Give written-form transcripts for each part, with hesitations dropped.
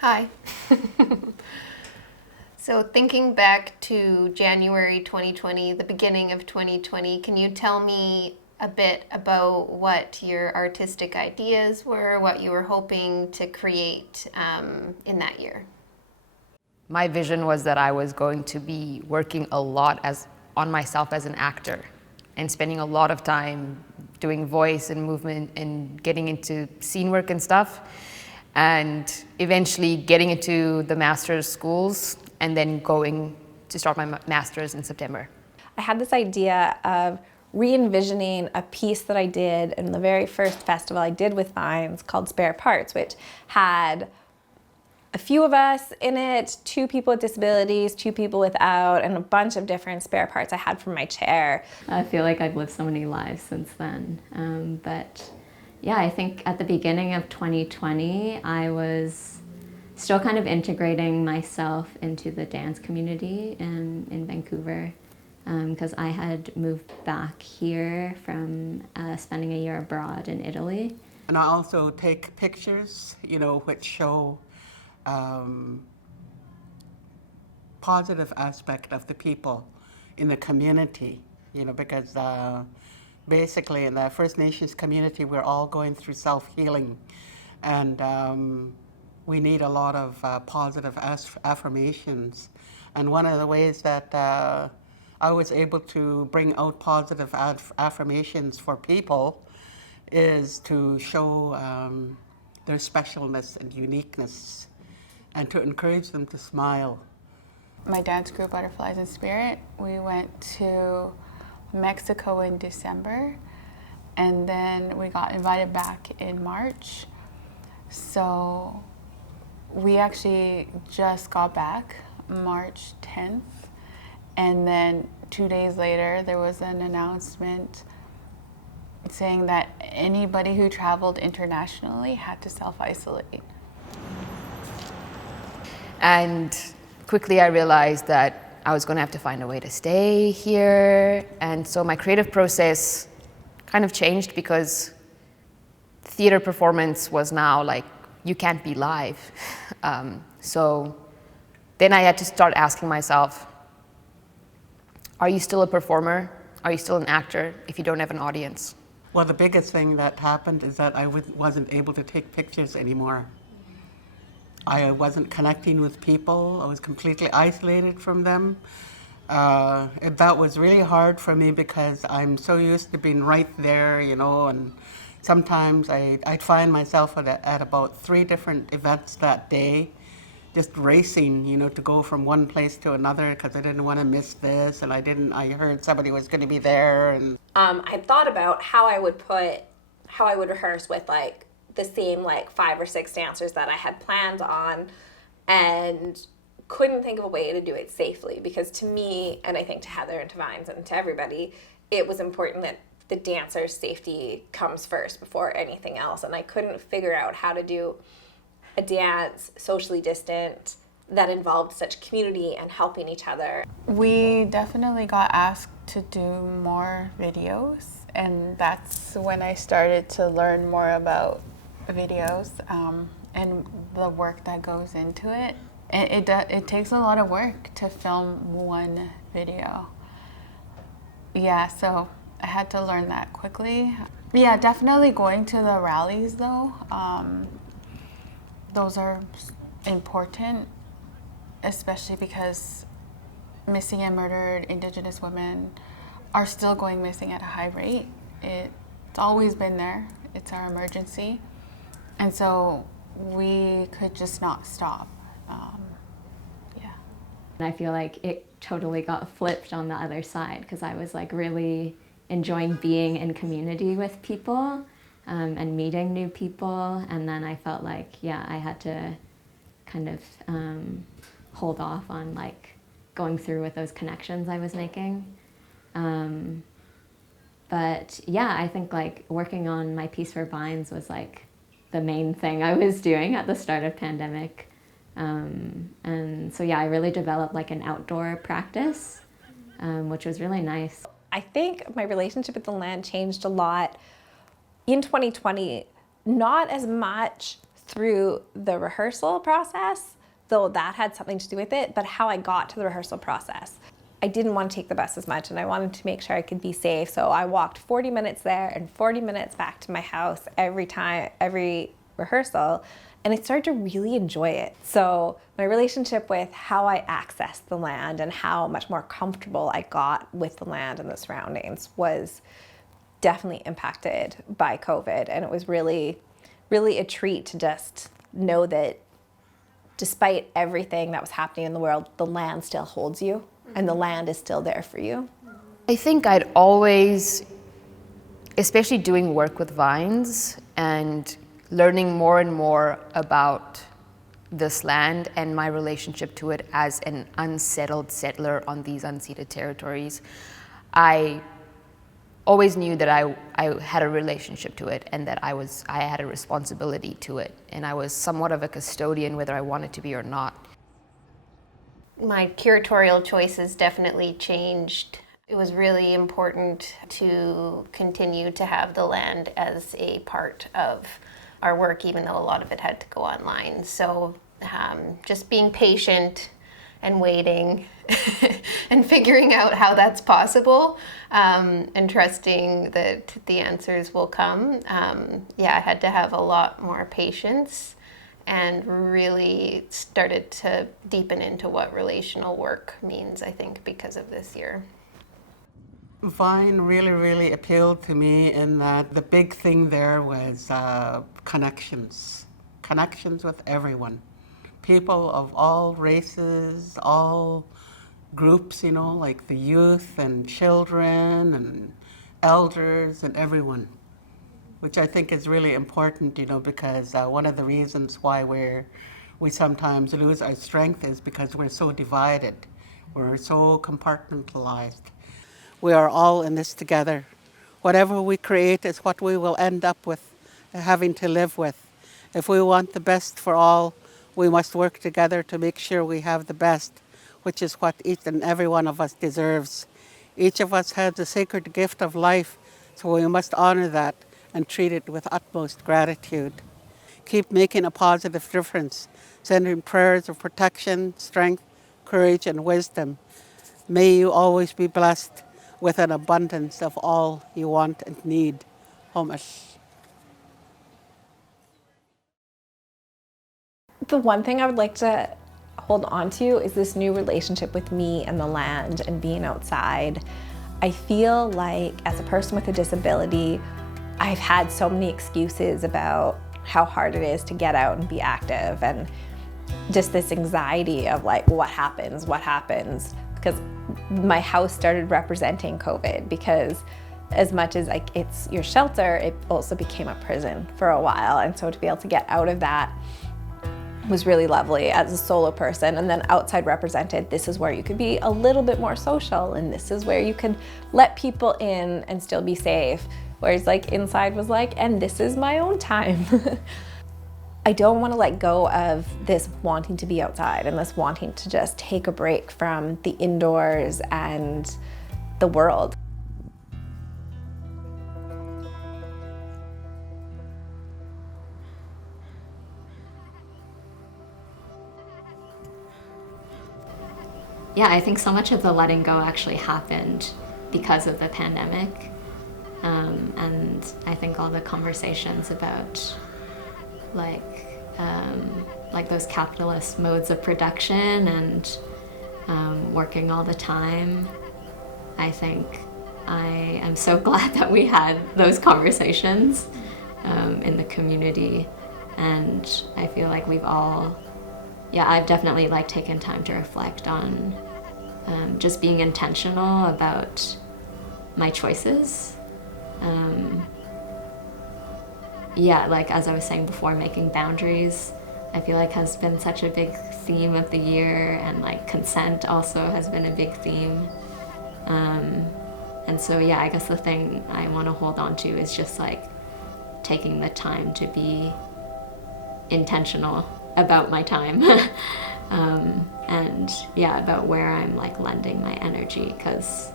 Hi. So thinking back to January 2020, the beginning of 2020, can you tell me a bit about what your artistic ideas were, what you were hoping to create in that year? My vision was that I was going to be working a lot on myself as an actor and spending a lot of time doing voice and movement and getting into scene work and stuff, and eventually getting into the master's schools and then going to start my master's in September. I had this idea of re-envisioning a piece that I did in the very first festival I did with Vines called Spare Parts, which had a few of us in it, 2 people with disabilities, 2 people without, and a bunch of different spare parts I had from my chair. I feel like I've lived so many lives since then. But yeah, I think at the beginning of 2020, I was still kind of integrating myself into the dance community in Vancouver, because I had moved back here from spending a year abroad in Italy. And I also take pictures, which show positive aspect of the people in the community, because basically in the First Nations community, we're all going through self-healing, and we need a lot of positive affirmations. And one of the ways that I was able to bring out positive affirmations for people is to show their specialness and uniqueness, and to encourage them to smile. My dance group, Butterflies in Spirit, we went to Mexico in December, and then we got invited back in March. So we actually just got back March 10th, and then 2 days later there was an announcement saying that anybody who traveled internationally had to self-isolate. And quickly I realized that I was going to have to find a way to stay here. And so my creative process kind of changed, because theater performance was now like, you can't be live. So then I had to start asking myself, are you still a performer? Are you still an actor if you don't have an audience? Well, the biggest thing that happened is that I wasn't able to take pictures anymore. I wasn't connecting with people. I was completely isolated from them. That was really hard for me, because I'm so used to being right there, and sometimes I'd find myself at about 3 different events that day, just racing, to go from one place to another, because I didn't want to miss this, and I heard somebody was going to be there. And I thought about how I would rehearse with the same 5 or 6 dancers that I had planned on, and couldn't think of a way to do it safely, because to me, and I think to Heather and to Vines and to everybody, it was important that the dancer's safety comes first before anything else, and I couldn't figure out how to do a dance socially distant that involved such community and helping each other. We definitely got asked to do more videos, and that's when I started to learn more about videos and the work that goes into it. It takes a lot of work to film one video. Yeah, so I had to learn that quickly. Yeah, definitely going to the rallies though. Those are important, especially because missing and murdered Indigenous women are still going missing at a high rate. It's always been there. It's our emergency. And so we could just not stop. Yeah. And I feel like it totally got flipped on the other side, because I was really enjoying being in community with people and meeting new people. And then I felt like, I had to kind of hold off on going through with those connections I was making. But I think working on my piece for Vines was the main thing I was doing at the start of pandemic. And so I really developed an outdoor practice, which was really nice. I think my relationship with the land changed a lot in 2020, not as much through the rehearsal process, though that had something to do with it, but how I got to the rehearsal process. I didn't want to take the bus as much, and I wanted to make sure I could be safe. So I walked 40 minutes there and 40 minutes back to my house every rehearsal, and I started to really enjoy it. So my relationship with how I accessed the land and how much more comfortable I got with the land and the surroundings was definitely impacted by COVID. And it was really, really a treat to just know that despite everything that was happening in the world, the land still holds you and the land is still there for you. I think I'd always, especially doing work with vines and learning more and more about this land and my relationship to it as an unsettled settler on these unceded territories, I always knew that I had a relationship to it and that I had a responsibility to it, and I was somewhat of a custodian whether I wanted to be or not. My curatorial choices definitely changed. It was really important to continue to have the land as a part of our work, even though a lot of it had to go online. So just being patient and waiting and figuring out how that's possible, and trusting that the answers will come. I had to have a lot more patience and really started to deepen into what relational work means, I think, because of this year. Vine really, really appealed to me in that the big thing there was connections with everyone. People of all races, all groups, like the youth and children and elders and everyone, which I think is really important, because one of the reasons why we sometimes lose our strength is because we're so divided. We're so compartmentalized. We are all in this together. Whatever we create is what we will end up with, having to live with. If we want the best for all, we must work together to make sure we have the best, which is what each and every one of us deserves. Each of us has the sacred gift of life, so we must honor that and treat it with utmost gratitude. Keep making a positive difference, sending prayers of protection, strength, courage, and wisdom. May you always be blessed with an abundance of all you want and need. Homish. The one thing I would like to hold on to is this new relationship with me and the land and being outside. I feel like as a person with a disability, I've had so many excuses about how hard it is to get out and be active, and just this anxiety of like, what happens, because my house started representing COVID, because as much as like it's your shelter, it also became a prison for a while. And so to be able to get out of that was really lovely as a solo person. And then outside represented, this is where you could be a little bit more social, and this is where you could let people in and still be safe. Whereas like inside was like, and this is my own time. I don't want to let go of this wanting to be outside and this wanting to just take a break from the indoors and the world. Yeah, I think so much of the letting go actually happened because of the pandemic. And I think all the conversations about like those capitalist modes of production and working all the time, I think I am so glad that we had those conversations in the community. And I feel like we've all, I've definitely like taken time to reflect on just being intentional about my choices. Like as I was saying before, making boundaries, I feel like has been such a big theme of the year, and like consent also has been a big theme. And so I guess the thing I want to hold on to is just like taking the time to be intentional about my time. And about where I'm like lending my energy, because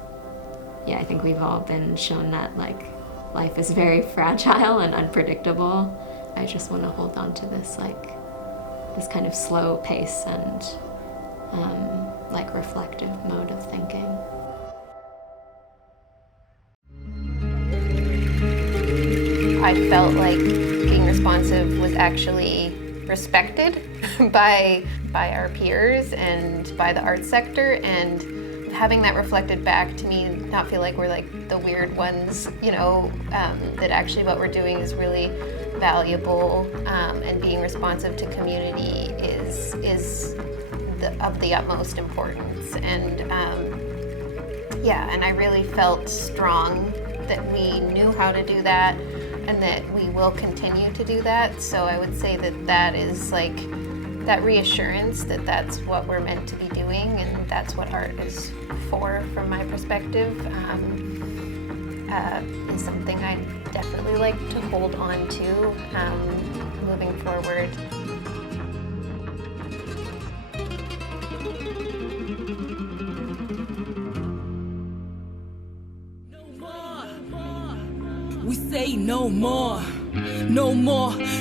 I think we've all been shown that like life is very fragile and unpredictable, I just want to hold on to this this kind of slow pace and reflective mode of thinking. I felt like being responsive was actually respected by our peers and by the arts sector, and having that reflected back to me, not feel like we're like the weird ones, that actually what we're doing is really valuable, and being responsive to community is of the utmost importance. And and I really felt strong that we knew how to do that and that we will continue to do that. So I would say that is like that reassurance that that's what we're meant to be doing, and that's what art is for, from my perspective, is something I definitely like to hold on to moving forward. We say no more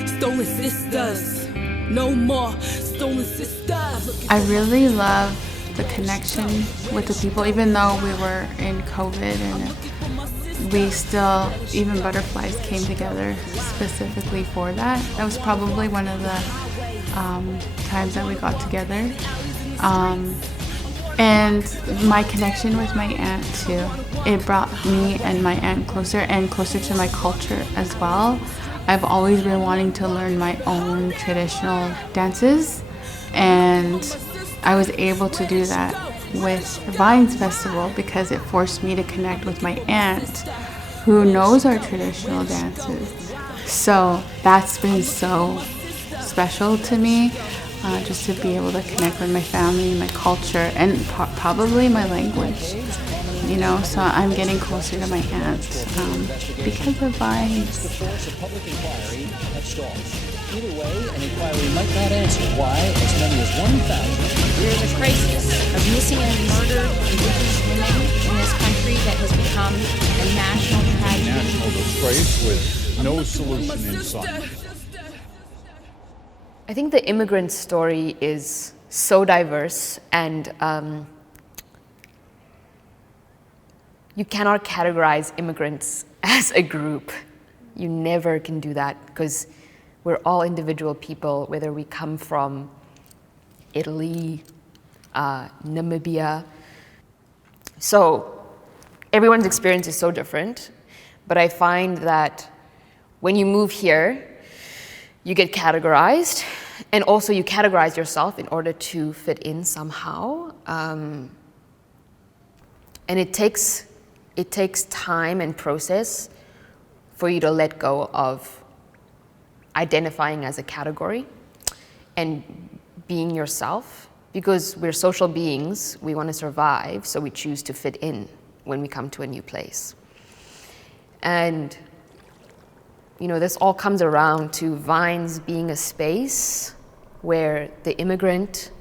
stolen sisters, no more stolen sisters. I really love the connection with the people, even though we were in COVID and we still, even Butterflies came together specifically for that. That was probably one of the times that we got together. And my connection with my aunt too. It brought me and my aunt closer and closer to my culture as well. I've always been wanting to learn my own traditional dances, and I was able to do that with the Vines Festival because it forced me to connect with my aunt who knows our traditional dances. So that's been so special to me. Just to be able to connect with my family, my culture, and probably my language, so I'm getting closer to my aunt because of Vines. Either way, an inquiry might not answer why as many as 1,000. There's a crisis of missing and murdered Indigenous women in this country that has become a national tragedy. National disgrace with no solution in sight. I think the immigrant story is so diverse, and you cannot categorize immigrants as a group. You never can do that because we're all individual people, whether we come from Italy, Namibia. So everyone's experience is so different, but I find that when you move here, you get categorized, and also you categorize yourself in order to fit in somehow. And it takes time and process for you to let go of identifying as a category and being yourself, because we're social beings, we want to survive, so we choose to fit in when we come to a new place. And this all comes around to Vines being a space where the immigrant,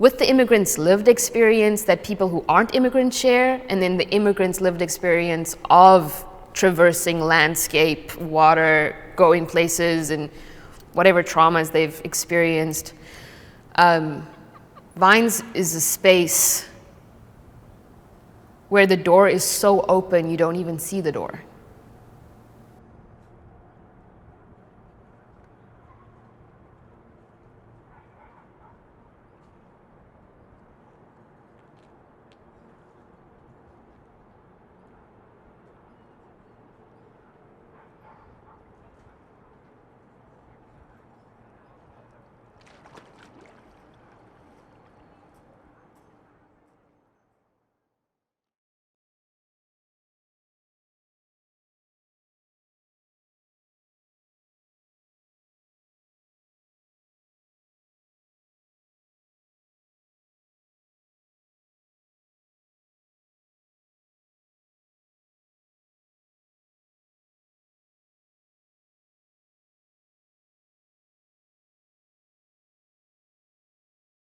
with the immigrant's lived experience that people who aren't immigrants share, and then the immigrant's lived experience of traversing landscape, water, going places, and whatever traumas they've experienced. Vines is a space where the door is so open you don't even see the door.